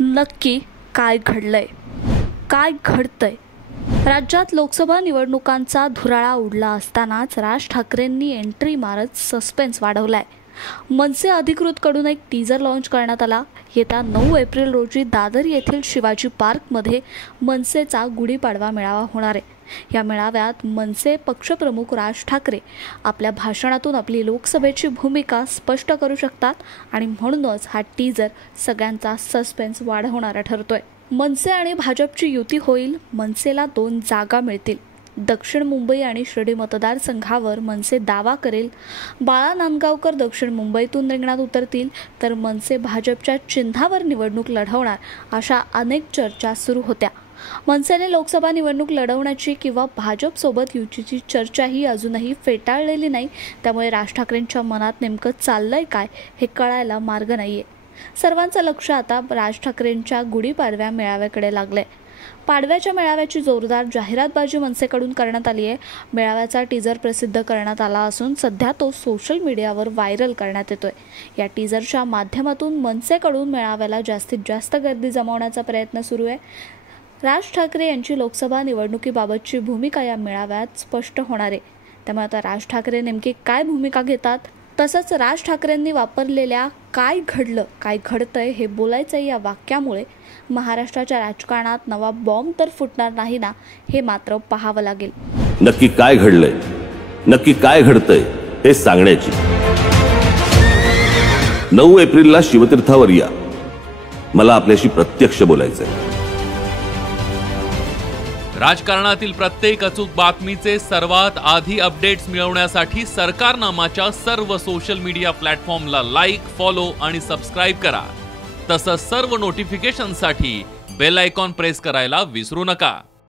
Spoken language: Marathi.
नक्की काय घडलंय, काय घडतंय? राज्यात लोकसभा निवडणुकांचा धुराळा उडला असतानाच राज ठाकरेंनी एंट्री मारत सस्पेन्स वाढवलाय। मनसे अधिकृतकडून एक टीजर लॉन्च करण्यात आला। येत्या 9 एप्रिल रोजी दादर येथील शिवाजी पार्कमध्ये मनसेचा गुढीपाडवा मेळावा होणार आहे। या मेळाव्यात मनसे पक्षप्रमुख राज ठाकरे आपल्या भाषणातून आपली लोकसभेची भूमिका स्पष्ट करू शकतात आणि म्हणूनच हा टीजर सगळ्यांचा सस्पेन्स वाढवणारा ठरतोय। मनसे आणि भाजपची युती होईल। मनसेला 2 जागा मिळतील। दक्षिण मुंबई आणि शिर्डी मतदारसंघावर मनसे दावा करेल। बाळा नांदगावकर दक्षिण मुंबईतून रिंगणात उतरतील, तर मनसे भाजपच्या चिन्हावर निवडणूक लढवणार अशा अनेक चर्चा सुरू होत्या। मनसेने लोकसभा निवडणूक लढवण्याची किंवा भाजपसोबत युतीची चर्चाही अजूनही फेटाळलेली नाही। त्यामुळे राज ठाकरेंच्या मनात नेमकं चाललंय काय हे कळायला मार्ग नाहीये। सर्वांचं लक्ष आता राज ठाकरेंच्या गुढीपाडव्या मेळाव्याकडे लागलंय। पाडव्याच्या मेळाव्याची जोरदार जाहिरातबाजी मनसेकडून करण्यात आली आहे। मेळाव्याचा टीजर प्रसिद्ध करण्यात आला असून सध्या तो सोशल मीडियावर व्हायरल करण्यात येतोय। या टीजरच्या माध्यमातून मनसेकडून मेळाव्याला जास्तीत जास्त गर्दी जमवण्याचा प्रयत्न सुरू आहे। राज ठाकरे यांची लोकसभा निवडणुकीबाबतची भूमिका या मेळाव्यात स्पष्ट होणार आहे। त्यामुळे आता राज ठाकरे नेमकी काय भूमिका घेतात, तसंच राज ठाकरेंनी वापरलेल्या काय घडलं, काय घडतंय हे बोलायचं या वाक्यामुळे महाराष्ट्राच्या राजकारणात नवा बॉम्ब तर फुटणार नाही ना, हे मात्र पाहावं लागेल। नक्की काय घडलंय, नक्की काय घडतंय हे सांगण्याची 9 एप्रिलला शिवतीर्थावर या। मला आपल्याशी प्रत्यक्ष बोलायचंय। राजकारणातील प्रत्येक अचूक बातमीचे सर्वात आधी अपडेट्स मिळवण्यासाठी सरकारनामाच्या सर्व सोशल मीडिया प्लॅटफॉर्मला लाईक, फॉलो आणि सबस्क्राईब करा। तसंच सर्व नोटिफिकेशनसाठी बेल आयकॉन प्रेस करायला विसरू नका।